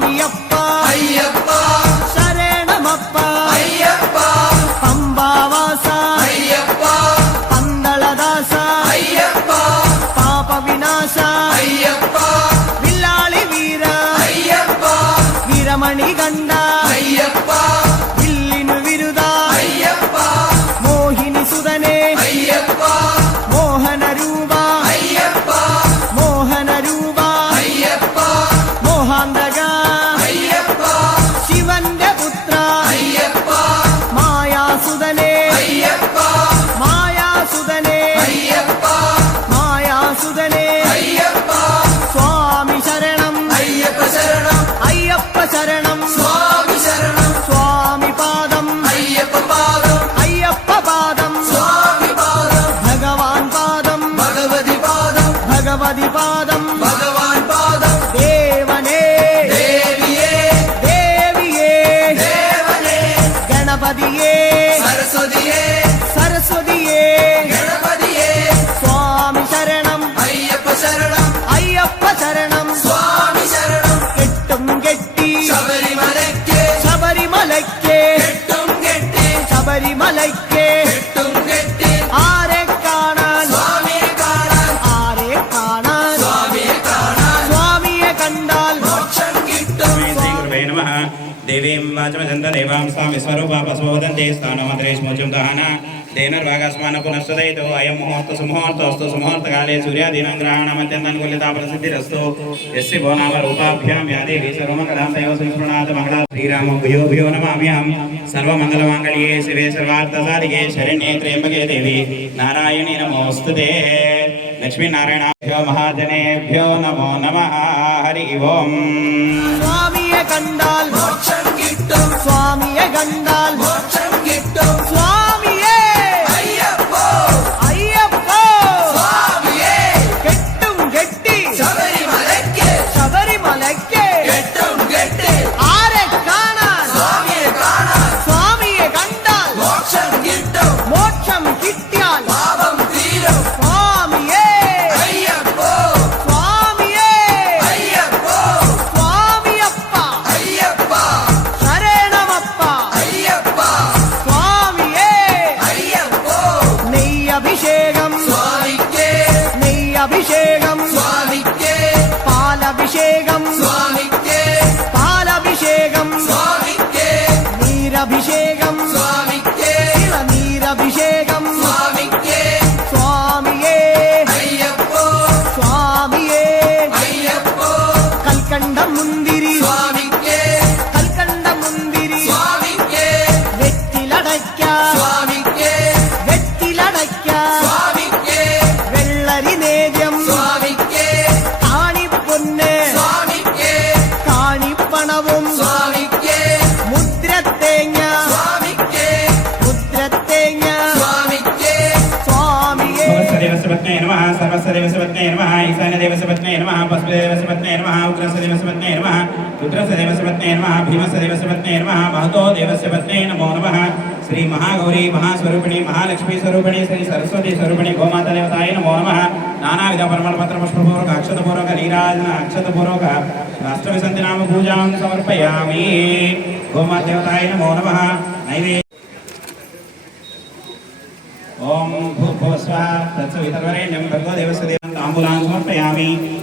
me up. దేవాం స్వామి విశ్వరూపా పశువదంతే స్థానమద్రేష్మోచం దహన తేనర్వాగస్మాన పునఃస్తుదయితో అయం ముహూర్త సుముహూర్తోస్తు సుముహూర్తకాలే సూర్యాదీనం గ్రహణమత్యంతనుకూలితా ప్రసిద్ధిరస్తు. యస్య భో నామ రూపాభ్యాం యా దేవీ సర్వమంగళాం తయో సుస్పృణాత్ మంగళ శ్రీరామ భూయో భూయో నమామ్యహం. సర్వమంగళమాంగళ్యే శివే సర్వార్థసాధికే శరణ్యే త్ర్యంబకే దేవి. నారాయణి నమోస్తుతే లక్ష్మీనారాయణాభ్యో మహాజనేభ్యో నమో నమః. హరి ఓం. கிட்டும். சுவாமியை கண்டால். மோட்சம் கிட்டும். சுவாமியே. ஐயப்போ. ஐயப்போ. சுவாமியே. கெட்டும் கெட்டி. சபரிமலைக்கு. சபரிமலைக்கு. वसुदेवसुपत्ने नमः श्री महागौरी महास्वरूपिणी, महालक्ष्मी स्वरूपिणी, श्री सरस्वती स्वरूपिणी, गोमाता नमो नमः। नानाविध परमलपत्र पुष्पपूर्वक अक्षतपूर्वक नीराजन अक्षतपूर्वक राष्ट्रविसन्ति नाम पूजां समर्पयामि। गोमाता नमो नमः। नैवे ओम भूभुवस्वा, तत्सवितर्वरेण्यं भगवदेवस्य देवं ताम्बूलान् समर्पयामि।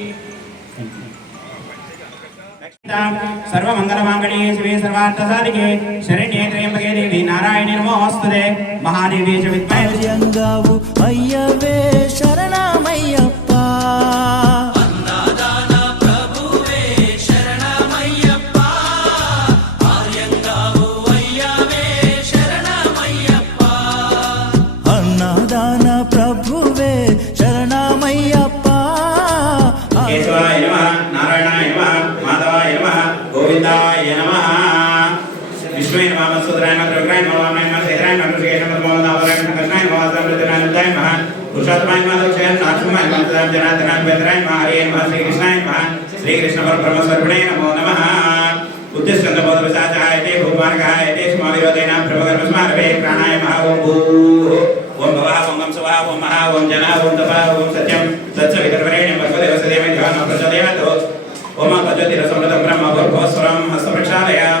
సర్వమంగళమాంగళ్యే శివే సర్వార్థసాధికే శరణ్యే త్రయంబకే దేవి నారాయణి నమోస్తుతే మహాదేవి చ అయ్యవే శరణమయ్య. विष्णुवे नमः मत्सुदराय नमः रुद्राय नमः वामाय नमः सेहराय नमः ऋषिके नमः पद्मावतावराय नमः कृष्णाय नमः वासुदेवाय नमः नमः पुरुषोत्तमाय नमः दक्षाय नाथमाय नमः तदाम जनार्दनाय वेदराय नमः हरिये नमः श्री कृष्णाय नमः श्री कृष्ण परब्रह्म स्वरूपिणे नमो नमः उद्दिष्ट बोध विसाचायते भूमार्गायते स्मविरोधेन प्रभगर्भस्मारभे प्राणाय महा ओम भूः ओम भवः ओम वंसवः ओम महा ओम जनः ओम तपः ओम सत्यं सत्सवितर्वरेण्यं भगवदेव सदैव ध्यानं प्रचोदयतु ओम पद्यतिरसमृतं ब्रह्म भर्गो स्वरं हस्तप्रक्षालयामि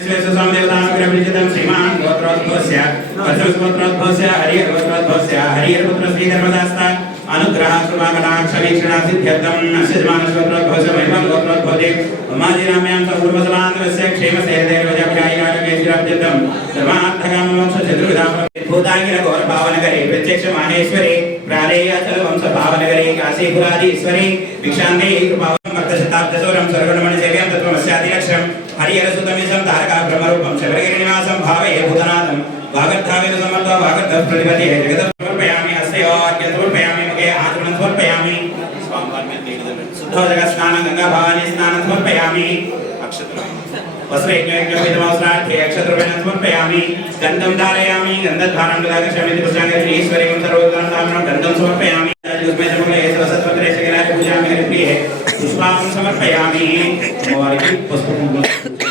सुमत्राद्भवस्य हरि अवत्राद्भवस्य हरि पुत्र श्री धर्मदास्ता अनुग्रह, कृपाकटाक्ष, वीक्षणा, सिद्ध्यर्थम अस्य मानसवत्राद्भवस्य महिमा लोकत्राद्भवते माजी नाम्यां स पूर्वसमान्तरस्य क्षेम सेहदेव जप्यायिनारकेश्वराब्जतम धर्मार्थकाम मोक्ष चतुर्विधाम भूतांगिर गौर पावनगरे प्रत्यक्ष मानेश्वरे प्रारेय अचल वंश पावनगरे काशीपुरादि ईश्वरे भिक्षान्ते कृपावं भक्तशताब्दसौरं सर्वणमणि सेव्यं तत्त्वमस्यादिलक्ष्यं हरिहरसुतमिशं तारका ब्रह्मरूपं शबरगिरिनिवासं भावये भूतनाथम् वागर्थावेन समर्था वागर्थः प्रतिपदे जगतः समर्पयामि और वाक्य समर्पयामि। मुखे आचमनं समर्पयामि शुद्ध जगत् स्नान गंगा भवानी स्नान समर्पयामि। अक्षत्र वस्त्र यज्ञ विधमास्नार्थे अक्षत्रपेण समर्पयामि। गन्धं धारयामि, गन्धधारं ददागच्छामि पुष्टानि ईश्वरे सर्वोत्तरं धामनं गन्धं समर्पयामि। उसमें समर्पये सरस्वती से गिरा पूजा मेरे प्रिय है पुष्पां समर्पयामि। मुबारक पुष्पं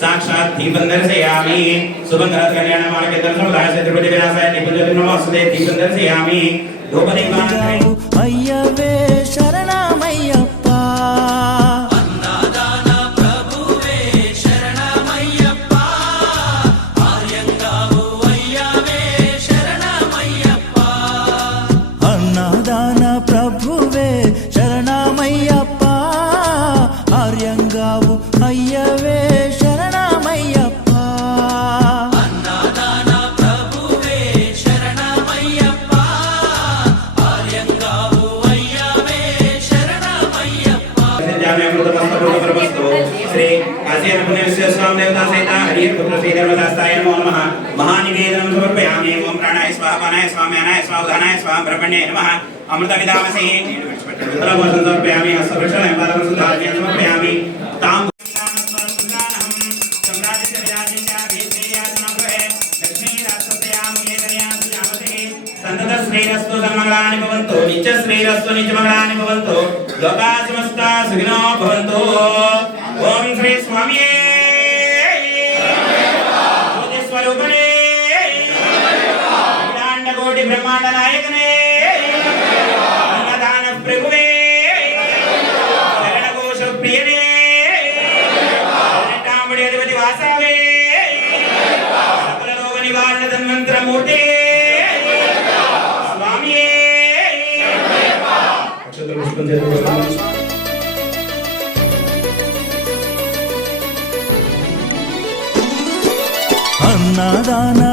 साक्षात दीपन दर्शयामि। सुभद्रत कल्याण के दर्शन दाय से त्रिभुज विनाशाय निपुंज नमस्ते दीपन दर्शयामि। धूपदीपान अय्यवे शरणा ధనాయ స్వామి బ్రహ్మణ్యే నమ. అమృత విధామసి సమర్పయామి హస్తవృక్షాలను పాదవృక్షాలను సమర్పయామి తాం శ్రీరస్తు సన్మంగళాని భవంతు నిత్య శ్రీరస్తు నిత్యమంగళాని భవంతు సుఖినో భవంతు. ఓం శ్రీ స్వామియే బ్రహ్మాండ నాయకనే. అన్నదాన ప్రభువే. శరణఘోష ప్రియనే. పదినెట్టాంబడి అధిపతి వాసవే. సకల రోగ నివారణ ధన్వంతరమూర్తే. స్వామియే. అక్షతలు పుష్పం చేతులు అన్నదాన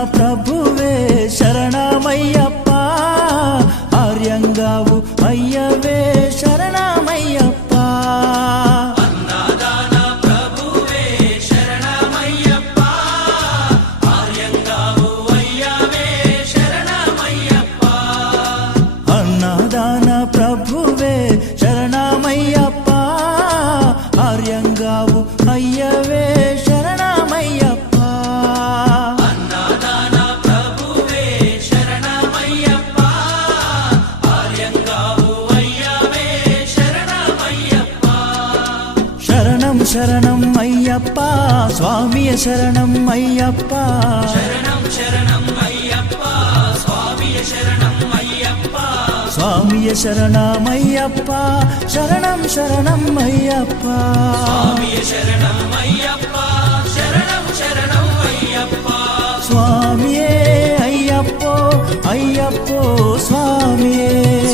சரணம் ஐயப்பா சரணம் சரணம் ஐயப்பா. சரணம் ஐயப்பா. சரணம் சரணம் சுவாமியே ஐயப்போ ஐயப்போ சுவாமியே.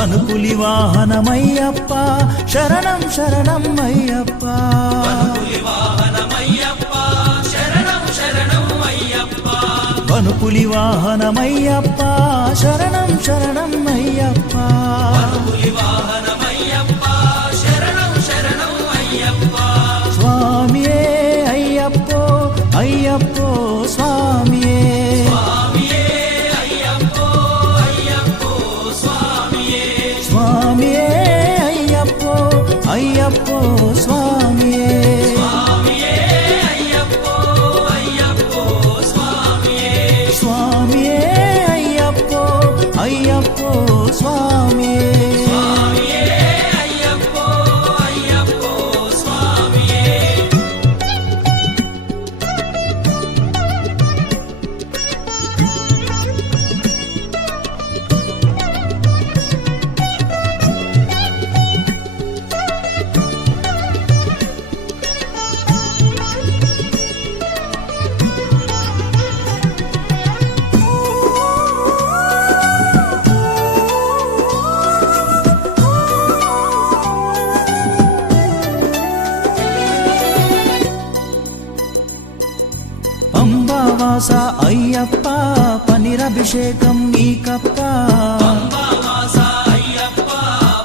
వనుపులి వాహనమయ్యప్ప. శరణం శరణం అయ్యప్ప. పులి వాహనమయ్యప్ప. శరణం శరణం అయ్యప్ప. స్వామియే అయ్యప్పో అయ్యప్పో. oh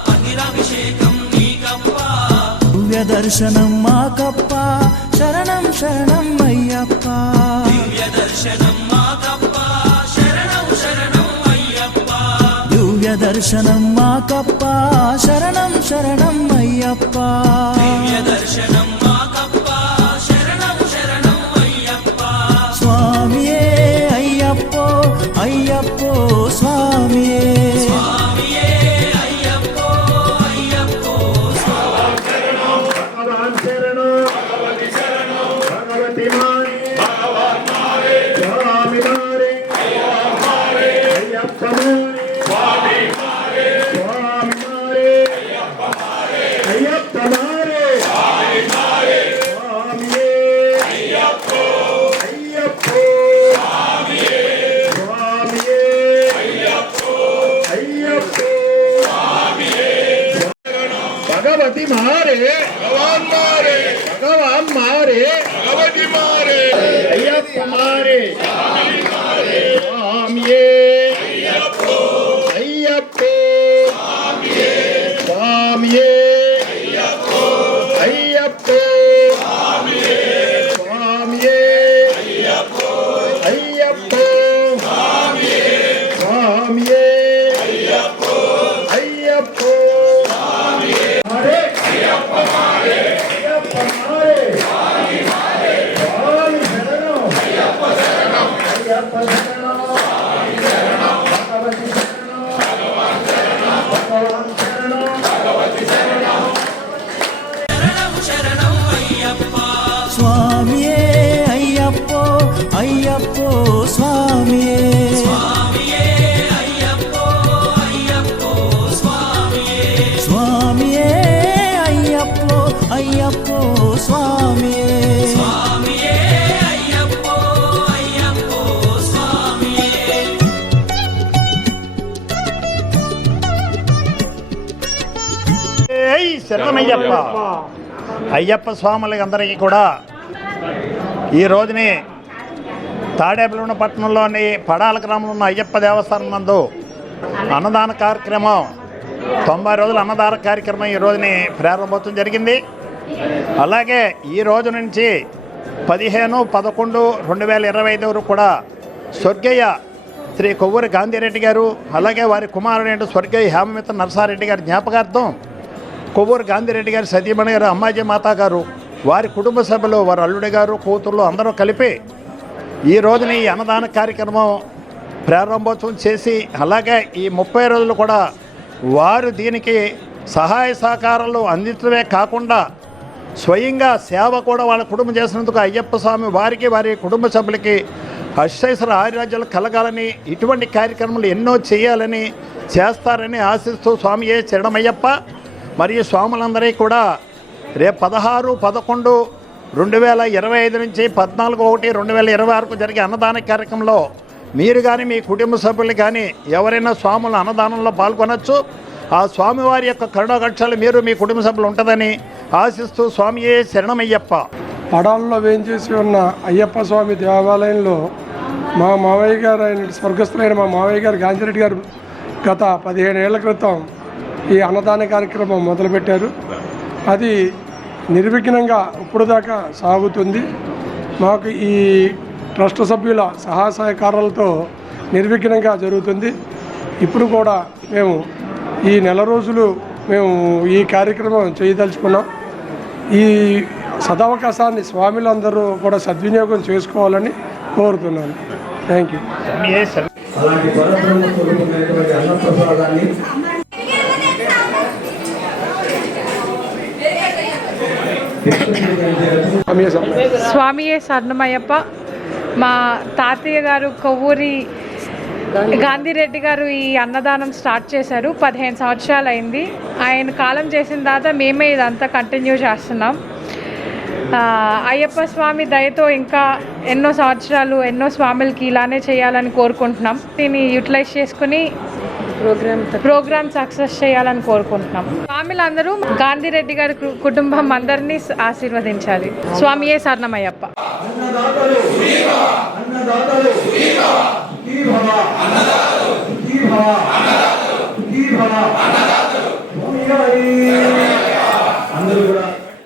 పన్నిరభిషేకం నీకప్ప దివ్య దర్శనం మాకప్ప శరణం శరణం అయ్యప్ప. దివ్య దర్శనం మాకప్ప శరణం శరణం అయ్యప్ప దివ్య దర్శనం మాకప్ప శరణం శరణం అయ్యప్ప. దివ్య దర్శనం మాకప్ప అయ్యప్ప స్వాములకి అందరికీ కూడా ఈ రోజుని తాడేపల్లిన పట్టణంలోని పడాల గ్రామంలో ఉన్న అయ్యప్ప దేవస్థానం నందు అన్నదాన కార్యక్రమం తొంభై రోజుల అన్నదాన కార్యక్రమం ఈ రోజుని ప్రారంభోత్సవం జరిగింది. అలాగే ఈ రోజు నుంచి పదిహేను పదకొండు రెండు వేల ఇరవై ఐదు వరకు కూడా స్వర్గయ్య శ్రీ కొవ్వూరి గాంధీరెడ్డి గారు అలాగే వారి కుమారుడు స్వర్గయ్య హేమమిత్ర నరసారెడ్డి గారి జ్ఞాపకార్థం కొవ్వూరు గాంధీరెడ్డి గారి సతీమణి గారు అమ్మాజీ మాత గారు వారి కుటుంబ సభ్యులు వారి అల్లుడి గారు కూతుర్లు అందరూ కలిపి ఈ రోజున ఈ అన్నదాన కార్యక్రమం ప్రారంభోత్సవం చేసి అలాగే ఈ ముప్పై రోజులు కూడా వారు దీనికి సహాయ సహకారాలు అందించడమే కాకుండా స్వయంగా సేవ కూడా వాళ్ళ కుటుంబం చేసినందుకు అయ్యప్ప స్వామి వారికి వారి కుటుంబ సభ్యులకి అశ్వేశ్వర ఆర్యరాజ్యాలు కలగాలని ఇటువంటి కార్యక్రమాలు ఎన్నో చేయాలని చేస్తారని ఆశిస్తూ స్వామి ఏ చరణమయ్యప్ప మరియు స్వాములందరికీ కూడా రేపు పదహారు పదకొండు రెండు వేల ఇరవై ఐదు నుంచి పద్నాలుగు ఒకటి రెండు వేల ఇరవై ఆరుకు జరిగే అన్నదాన కార్యక్రమంలో మీరు కానీ మీ కుటుంబ సభ్యులు కానీ ఎవరైనా స్వాముల అన్నదానంలో పాల్గొనవచ్చు ఆ స్వామివారి యొక్క కరుణాకక్షలు మీరు మీ కుటుంబ సభ్యులు ఉంటుందని ఆశిస్తూ స్వామియే శరణమయ్యప్ప. పడాలలో వేయించేసి ఉన్న అయ్యప్ప స్వామి దేవాలయంలో మా మావయ్య గారు ఆయన స్వర్గస్థులైన మా మావయ్య గారు గాంధిరెడ్డి గారు గత పదిహేను ఏళ్ళ క్రితం ఈ అన్నదాన కార్యక్రమం మొదలుపెట్టారు. అది నిర్విఘ్నంగా ఇప్పుడు దాకా సాగుతుంది. మాకు ఈ ట్రస్ట్ సభ్యుల సహాయ సహకారాలతో నిర్విఘ్నంగా జరుగుతుంది. ఇప్పుడు కూడా మేము ఈ నెల రోజులు మేము ఈ కార్యక్రమం చేయదలుచుకున్నాం. ఈ సదవకాశాన్ని స్వామిలందరూ కూడా సద్వినియోగం చేసుకోవాలని కోరుతున్నాను. థ్యాంక్ యూ అలాంటి పరబ్రహ్మ స్వరూపమైనటువంటి అన్నప్రసాదాన్ని స్వామి సమయం స్వామియే స్వర్ణమయ్యప్ప మా తాతయ్య గారు కొవ్వూరి గాంధీరెడ్డి గారు ఈ అన్నదానం స్టార్ట్ చేశారు. పదిహేను సంవత్సరాలు అయింది ఆయన కాలం చేసిన తర్వాత మేమే ఇదంతా కంటిన్యూ చేస్తున్నాం. అయ్యప్ప స్వామి దయతో ఇంకా ఎన్నో సంవత్సరాలు ఎన్నో స్వాములకి ఇలానే చేయాలని కోరుకుంటున్నాం. దీన్ని యూటిలైజ్ చేసుకుని ప్రోగ్రామ్ సక్సెస్ చేయాలని కోరుకుంటున్నాం. స్వామిలందరూ గాంధీ రెడ్డి గారి కుటుంబం అందరినీ ఆశీర్వదించాలి. స్వామియే సర్ణమయ్యప్ప అందరూ కూడా